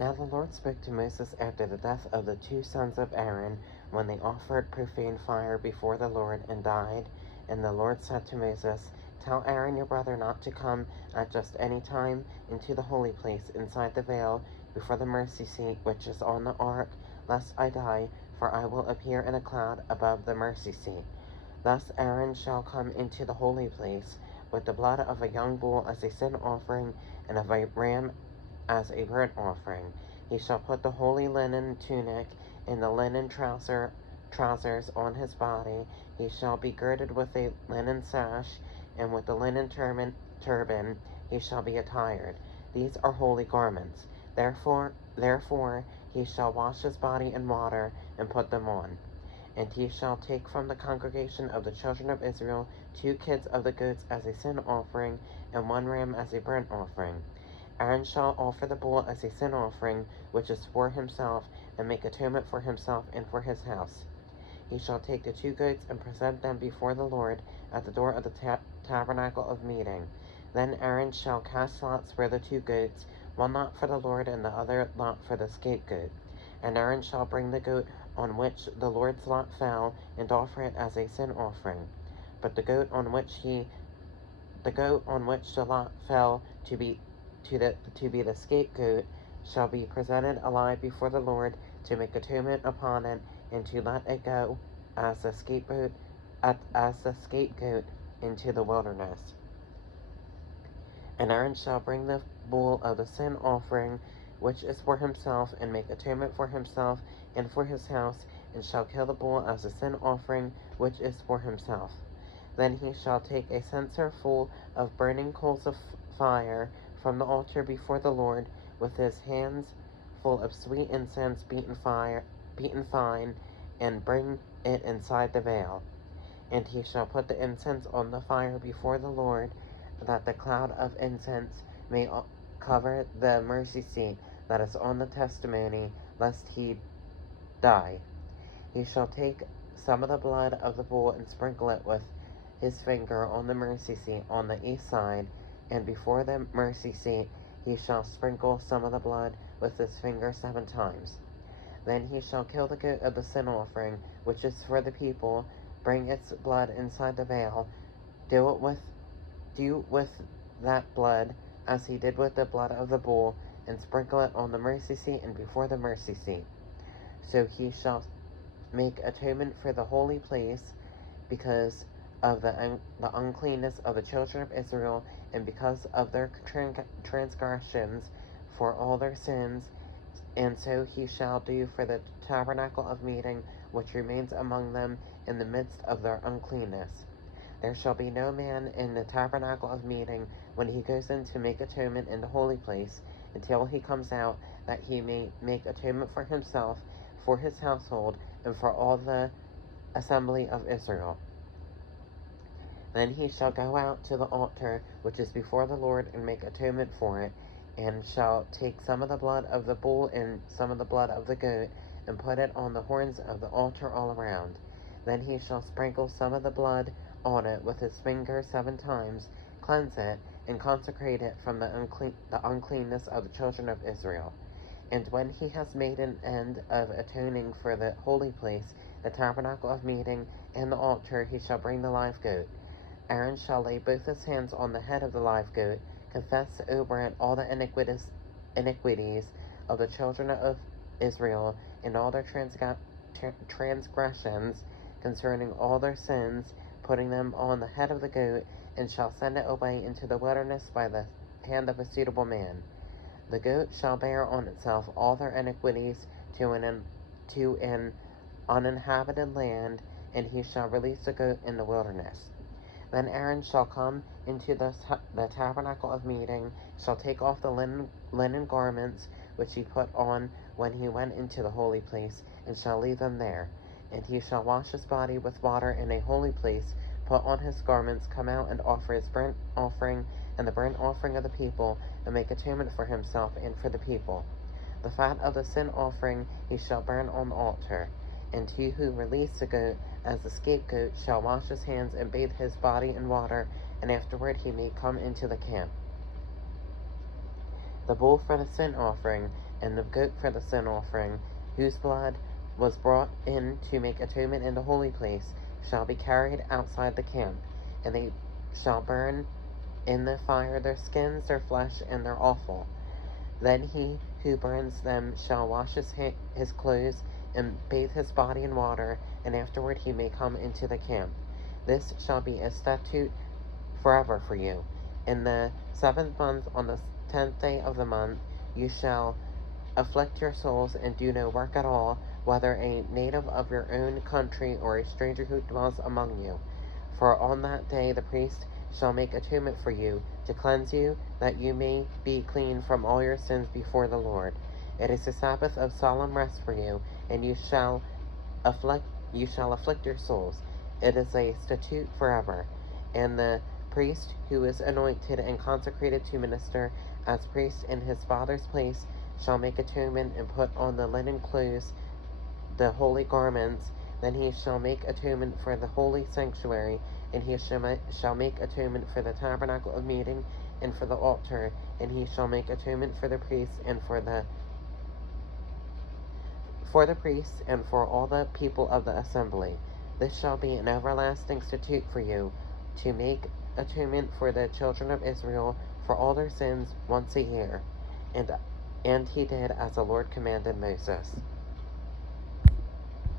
Now the Lord spoke to Moses after the death of the two sons of Aaron, when they offered profane fire before the Lord and died. And the Lord said to Moses, "Tell Aaron your brother not to come at just any time into the holy place inside the veil before the mercy seat which is on the ark, lest I die, for I will appear in a cloud above the mercy seat. Thus Aaron shall come into the holy place with the blood of a young bull as a sin offering and of a ram as a burnt offering. He shall put the holy linen tunic and the linen trousers on his body. He shall be girded with a linen sash, and with the linen turban he shall be attired. These are holy garments. Therefore he shall wash his body in water and put them on. And he shall take from the congregation of the children of Israel 2 kids of the goats as a sin offering, and 1 ram as a burnt offering. Aaron shall offer the bull as a sin offering, which is for himself, and make atonement for himself and for his house. He shall take the 2 goats and present them before the Lord at the door of the tabernacle of meeting. Then Aaron shall cast lots for the 2 goats, one lot for the Lord and the other lot for the scapegoat. And Aaron shall bring the goat on which the Lord's lot fell, and offer it as a sin offering. But the goat on which the lot fell to be the scapegoat shall be presented alive before the Lord to make atonement upon it, and to let it go as the scapegoat into the wilderness. And Aaron shall bring the bull of the sin offering, which is for himself, and make atonement for himself and for his house, and shall kill the bull as a sin offering, which is for himself. Then he shall take a censer full of burning coals of fire from the altar before the Lord, with his hands full of sweet incense beaten fine, and bring it inside the veil. And he shall put the incense on the fire before the Lord, that the cloud of incense may cover the mercy seat that is on the testimony, lest he die. He shall take some of the blood of the bull and sprinkle it with his finger on the mercy seat on the east side, and before the mercy seat he shall sprinkle some of the blood with his finger 7 times. Then he shall kill the goat of the sin offering, which is for the people, bring its blood inside the veil, do with that blood as he did with the blood of the bull, and sprinkle it on the mercy seat and before the mercy seat. So he shall make atonement for the holy place, because of the uncleanness of the children of Israel, and because of their transgressions, for all their sins. And so he shall do for the tabernacle of meeting, which remains among them in the midst of their uncleanness. There shall be no man in the tabernacle of meeting when he goes in to make atonement in the holy place, until he comes out, that he may make atonement for himself, for his household, and for all the assembly of Israel. Then he shall go out to the altar which is before the Lord, and make atonement for it, and shall take some of the blood of the bull and some of the blood of the goat, and put it on the horns of the altar all around. Then he shall sprinkle some of the blood on it with his finger 7 times, cleanse it, and consecrate it from the uncleanness of the children of Israel. And when he has made an end of atoning for the holy place, the tabernacle of meeting, and the altar, he shall bring the live goat. Aaron shall lay both his hands on the head of the live goat, confess over it all the iniquities of the children of Israel, and all their transgressions concerning all their sins, putting them on the head of the goat, and shall send it away into the wilderness by the hand of a suitable man. The goat shall bear on itself all their iniquities to an uninhabited land, and he shall release the goat in the wilderness. Then Aaron shall come into the tabernacle of meeting, shall take off the linen garments which he put on when he went into the holy place, and shall leave them there. And he shall wash his body with water in a holy place, put on his garments, come out and offer his burnt offering and the burnt offering of the people, and make atonement for himself and for the people. The fat of the sin offering he shall burn on the altar. And he who released the goat as the scapegoat shall wash his hands and bathe his body in water, and afterward he may come into the camp. The bull for the sin offering and the goat for the sin offering, whose blood was brought in to make atonement in the holy place, shall be carried outside the camp, and they shall burn in the fire their skins, their flesh, and their offal. Then he who burns them shall wash his clothes and bathe his body in water, and afterward he may come into the camp. This shall be a statute forever for you. In the 7th month, on the 10th day of the month, you shall afflict your souls and do no work at all, whether a native of your own country or a stranger who dwells among you. For on that day the priest shall make atonement for you, to cleanse you, that you may be clean from all your sins before the Lord. It is a Sabbath of solemn rest for you, and you shall afflict your souls. It is a statute forever. And the priest who is anointed and consecrated to minister as priest in his father's place shall make atonement and put on the linen clothes, the holy garments. Then he shall make atonement for the holy sanctuary, and he shall make atonement for the tabernacle of meeting and for the altar, and he shall make atonement for the priests and for the priests and for all the people of the assembly. This shall be an everlasting statute for you, to make atonement for the children of Israel for all their sins once a year. And he did as the Lord commanded Moses.